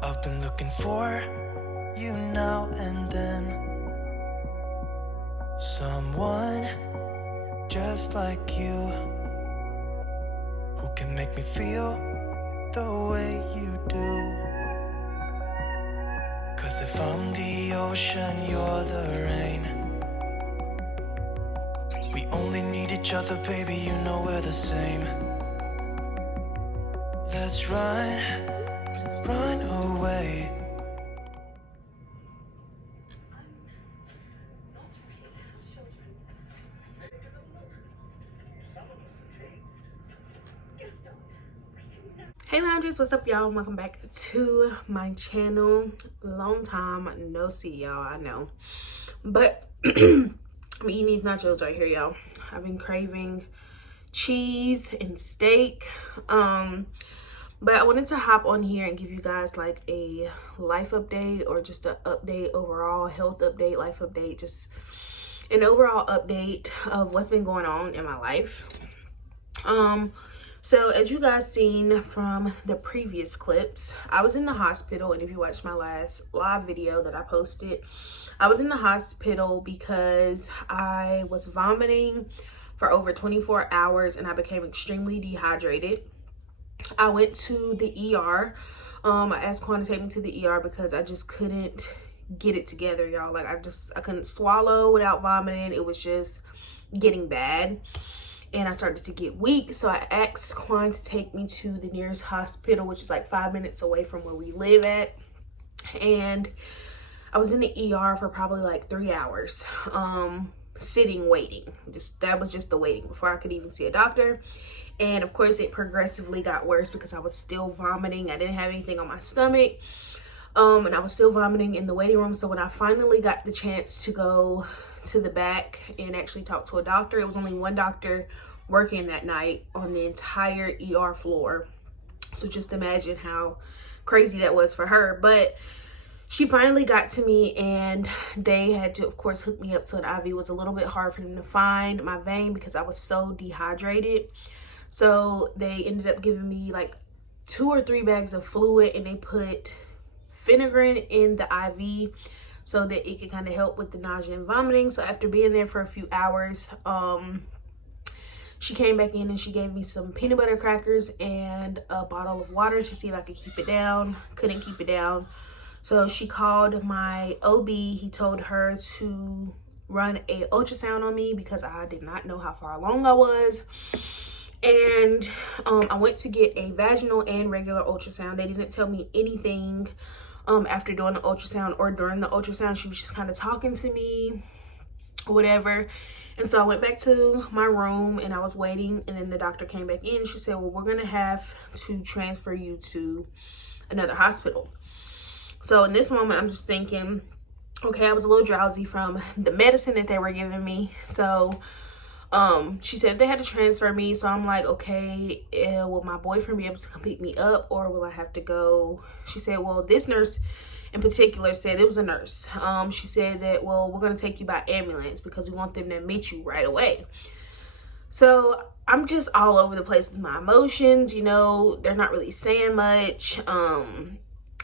I've been looking for you now and then. Someone just like you, who can make me feel the way you do. Cause if I'm the ocean, you're the rain. We only need each other, baby, you know we're the same. Let's run away. Hey loungers, what's up y'all? Welcome back to my channel. Long time no see y'all, I know, but I'm eating these nachos right here, y'all. I've been craving cheese and steak, but I wanted to hop on here and give you guys like a life update, or just an update overall, health update, life update, just an overall update of what's been going on in my life. So as you guys seen from the previous clips, I was in the hospital, and if you watched my last live video that I posted, I was in the hospital because I was vomiting for over 24 hours and I became extremely dehydrated. I went to the ER. I asked Quan to take me to the ER because I just couldn't get it together, y'all. Like I couldn't swallow without vomiting. It was just getting bad. And I started to get weak, so I asked Quan to take me to the nearest hospital, which is like 5 minutes away from where we live at. And I was in the ER for probably like 3 hours, sitting waiting. That was just the waiting before I could even see a doctor. And of course it progressively got worse because I was still vomiting. I didn't have anything on my stomach, and I was still vomiting in the waiting room. So when I finally got the chance to go to the back and actually talk to a doctor, it was only one doctor working that night on the entire ER floor. So just imagine how crazy that was for her. But she finally got to me, and they had to, of course, hook me up to an IV. It was a little bit hard for them to find my vein because I was so dehydrated. So they ended up giving me like 2 or 3 bags of fluid, and they put vinegar in the IV so that it could kind of help with the nausea and vomiting. So after being there for a few hours, she came back in and she gave me some peanut butter crackers and a bottle of water to see if I could keep it down. Couldn't keep it down. So she called my OB. He told her to run a ultrasound on me because I did not know how far along I was. And I went to get a vaginal and regular ultrasound. They didn't tell me anything after doing the ultrasound or during the ultrasound. She was just kind of talking to me, whatever. And so I went back to my room and I was waiting, and then the doctor came back in. She said, well, we're gonna have to transfer you to another hospital. So in this moment, I'm just thinking, okay, I was a little drowsy from the medicine that they were giving me. So she said they had to transfer me. So I'm like, okay, will my boyfriend be able to come pick me up, or will I have to go? She said, well, this nurse in particular said, it was a nurse. She said that, well, we're going to take you by ambulance because we want them to admit you right away. So I'm just all over the place with my emotions. You know, they're not really saying much.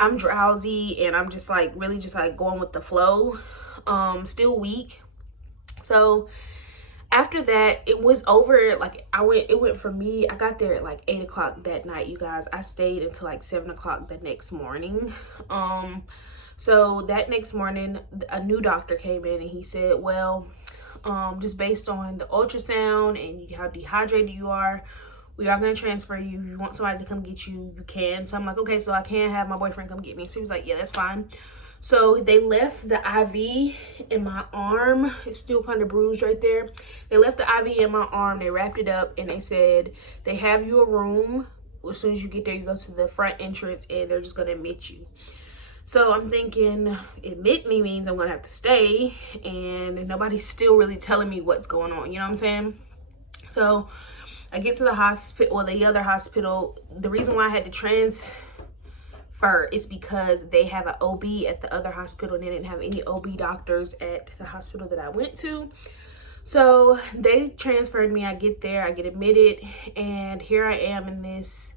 I'm drowsy and I'm just like really just like going with the flow. Still weak. So after that, it was over. Like it went for me. I got there at like 8 o'clock that night, you guys. I stayed until like 7 o'clock the next morning. So that next morning, a new doctor came in and he said, well, just based on the ultrasound and how dehydrated you are, we are going to transfer you. If you want somebody to come get you, you can. So I'm like, okay, so I can have my boyfriend come get me. So he was like, yeah, that's fine. So they left the IV in my arm. It's still kind of bruised right there. They left the IV in my arm. They wrapped it up and they said they have you a room. As soon as you get there, you go to the front entrance and they're just going to admit you. So I'm thinking, admit me means I'm going to have to stay, and nobody's still really telling me what's going on. You know what I'm saying? So I get to the hospital, or the other hospital. The reason why I had to transfer is because they have an OB at the other hospital and they didn't have any OB doctors at the hospital that I went to. So they transferred me. I get there, I get admitted, and here I am in this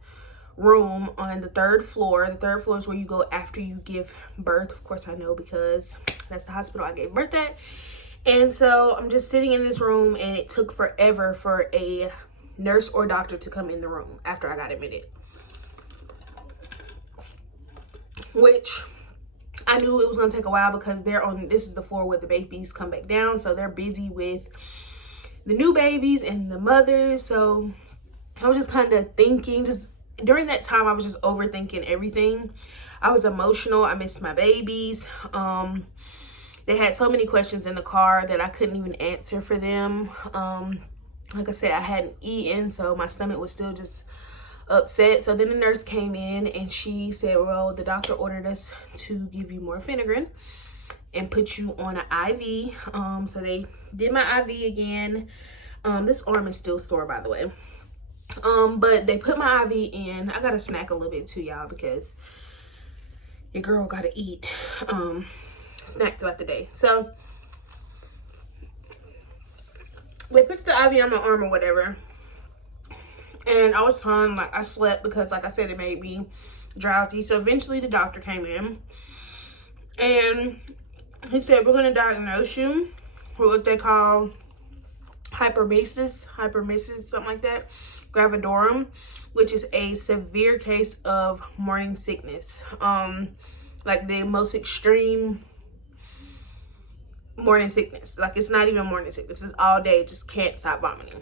room on the 3rd floor. The 3rd floor is where you go after you give birth. Of course I know, because that's the hospital I gave birth at. And so I'm just sitting in this room, and it took forever for a nurse or doctor to come in the room after I got admitted, which I knew it was going to take a while, because this is the floor where the babies come back down, so they're busy with the new babies and the mothers. So I was just kind of thinking, just during that time, I was just overthinking everything. I was emotional. I missed my babies. They had so many questions in the car that I couldn't even answer for them. Like I said, I hadn't eaten, so my stomach was still just upset. So then the nurse came in, and she said, well, the doctor ordered us to give you morphine and put you on an IV. So they did my IV again. This arm is still sore, by the way. But they put my IV in. I gotta snack a little bit too, y'all, because your girl gotta eat. Snack throughout the day. So they put the IV on my arm or whatever, and I was fine. Like, I slept because, like I said, it made me drowsy. So eventually the doctor came in, and he said, we're going to diagnose you with what they call hypermesis, something like that, gravidorum, which is a severe case of morning sickness. Like the most extreme morning sickness. Like, it's not even morning sickness, it's all day, just can't stop vomiting.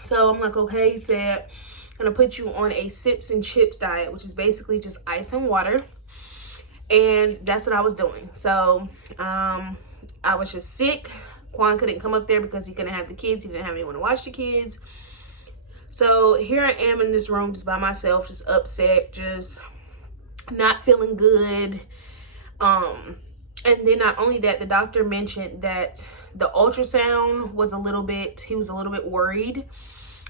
So I'm like, okay. He said, I'm gonna put you on a sips and chips diet, which is basically just ice and water. And that's what I was doing. So I was just sick. Quan couldn't come up there because he couldn't have the kids. He didn't have anyone to watch the kids. So here I am in this room just by myself, just upset, just not feeling good. And then not only that, the doctor mentioned that the ultrasound was he was a little bit worried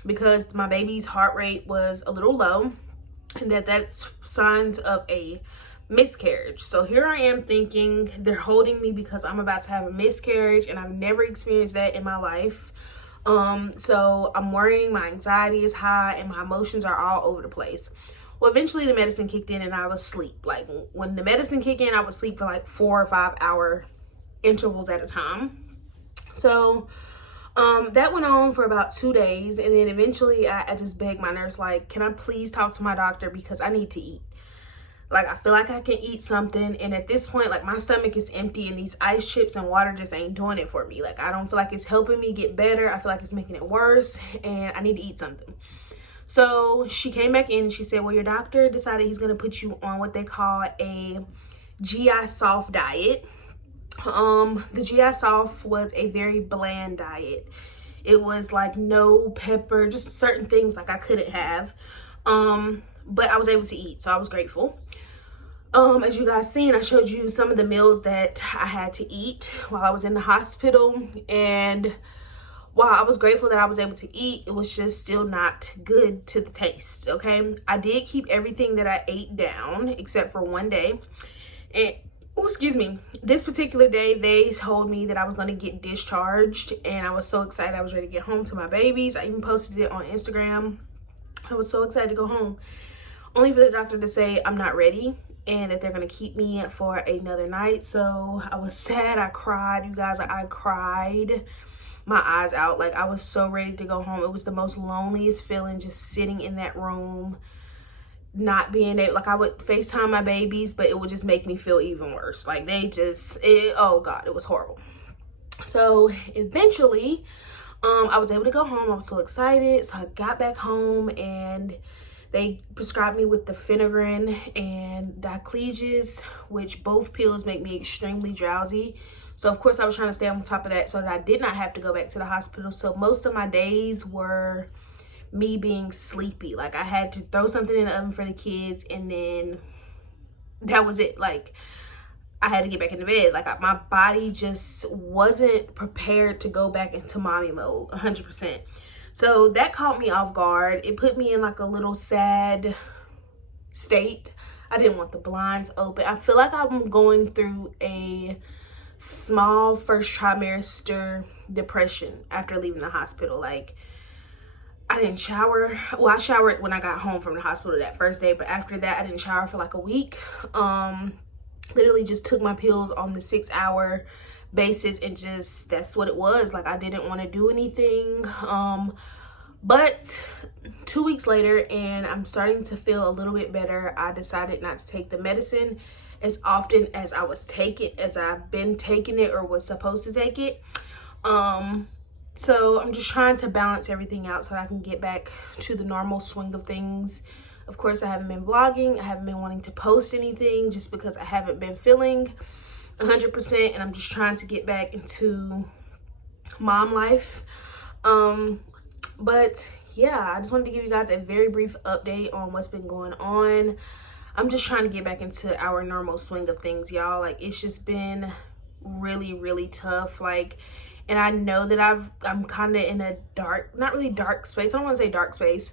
because my baby's heart rate was a little low, and that's signs of a miscarriage. So here I am thinking they're holding me because I'm about to have a miscarriage, and I've never experienced that in my life. So I'm worrying, my anxiety is high, and my emotions are all over the place. Well, eventually the medicine kicked in, and I was asleep. Like, when the medicine kicked in, I would sleep for like 4 or 5 hour intervals at a time. So that went on for about 2 days, and then eventually I just begged my nurse, like, can I please talk to my doctor, because I need to eat. Like, I feel like I can eat something, and at this point, like, my stomach is empty, and these ice chips and water just ain't doing it for me. Like, I don't feel like it's helping me get better. I feel like it's making it worse, and I need to eat something. So she came back in, and she said, well, your doctor decided he's going to put you on what they call a GI soft diet. The GI soft was a very bland diet. It was like no pepper, just certain things like I couldn't have. But I was able to eat, so I was grateful. As you guys seen, I showed you some of the meals that I had to eat while I was in the hospital, and while I was grateful that I was able to eat, it was just still not good to the taste, okay? I did keep everything that I ate down except for one day. And, oh, excuse me, this particular day, they told me that I was going to get discharged, and I was so excited. I was ready to get home to my babies. I even posted it on Instagram. I was so excited to go home, only for the doctor to say I'm not ready and that they're going to keep me for another night. So I was sad. I cried, you guys. I cried my eyes out. Like, I was so ready to go home. It was the most loneliest feeling, just sitting in that room, not being able, like, I would FaceTime my babies, but it would just make me feel even worse. Like, oh God, it was horrible. So eventually, I was able to go home. I was so excited. So I got back home, and they prescribed me with the Phenergan and Discharge, which both pills make me extremely drowsy. So of course I was trying to stay on top of that so that I did not have to go back to the hospital. So most of my days were me being sleepy. Like, I had to throw something in the oven for the kids, and then that was it. Like, I had to get back into bed. Like, my body just wasn't prepared to go back into mommy mode 100%. So that caught me off guard. It put me in like a little sad state. I didn't want the blinds open. I feel like I'm going through a small first trimester depression after leaving the hospital. Like, I didn't shower. Well, I showered when I got home from the hospital that first day, but after that I didn't shower for like a week. Literally just took my pills on the 6-hour basis, and just that's what it was. Like, I didn't want to do anything. But 2 weeks later, and I'm starting to feel a little bit better, I decided not to take the medicine as often as I've been taking it or was supposed to take it. So I'm just trying to balance everything out so that I can get back to the normal swing of things. Of course, I haven't been vlogging. I haven't been wanting to post anything just because I haven't been feeling 100%, and I'm just trying to get back into mom life. But yeah, I just wanted to give you guys a very brief update on what's been going on. I'm just trying to get back into our normal swing of things, y'all. Like, it's just been really, really tough. Like, and I know that I'm kind of in a not really dark space. I don't want to say dark space,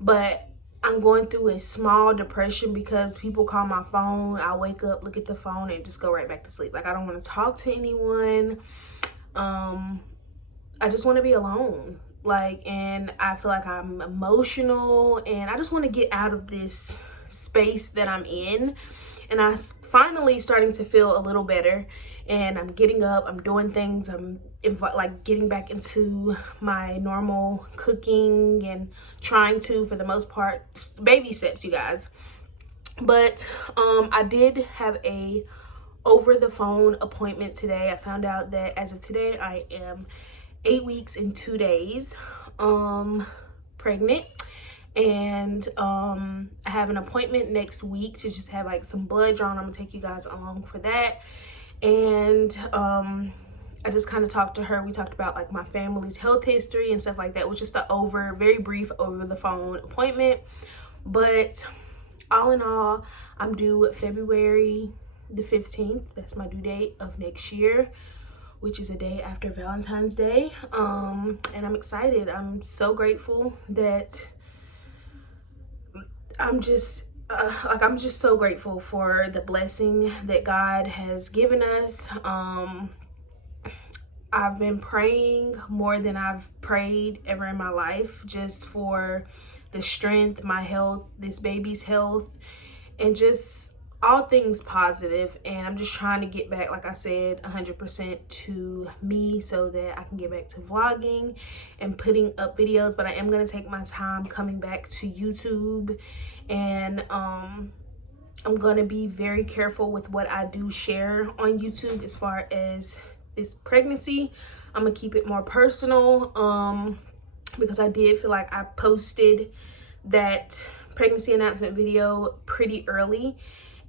but I'm going through a small depression because people call my phone. I wake up, look at the phone, and just go right back to sleep. Like, I don't want to talk to anyone. I just want to be alone. Like, and I feel like I'm emotional, and I just want to get out of this space that I'm in. And I'm finally starting to feel a little better, and I'm getting up, I'm doing things, I'm like getting back into my normal cooking and trying to, for the most part, baby steps, you guys. But I did have a over the phone appointment today. I found out that as of today I am 8 weeks and 2 days pregnant, and I have an appointment next week to just have like some blood drawn. I'm gonna take you guys along for that. And I just kind of talked to her. We talked about like my family's health history and stuff like that, which is the very brief over the phone appointment. But all in all, I'm due February the 15th. That's my due date of next year, which is a day after Valentine's Day. And I'm excited. I'm so grateful that I'm just so grateful for the blessing that God has given us. I've been praying more than I've prayed ever in my life, just for the strength, my health, this baby's health, and just all things positive. And I'm just trying to get back, like I said, 100% to me so that I can get back to vlogging and putting up videos. But I am going to take my time coming back to YouTube, and I'm going to be very careful with what I do share on YouTube as far as this pregnancy. I'm gonna keep it more personal, because I did feel like I posted that pregnancy announcement video pretty early,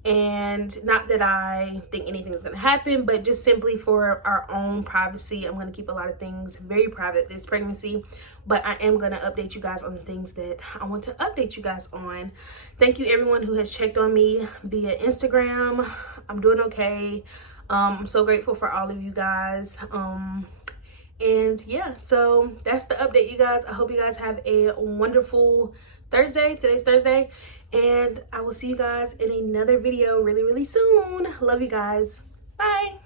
and not that I think anything is gonna happen, but just simply for our own privacy. I'm gonna keep a lot of things very private this pregnancy, but I am gonna update you guys on the things that I want to update you guys on. Thank you everyone who has checked on me via Instagram. I'm doing okay. I'm so grateful for all of you guys. And yeah, so that's the update, you guys. I hope you guys have a wonderful Thursday. Today's Thursday, and I will see you guys in another video really, really soon. Love you guys. Bye.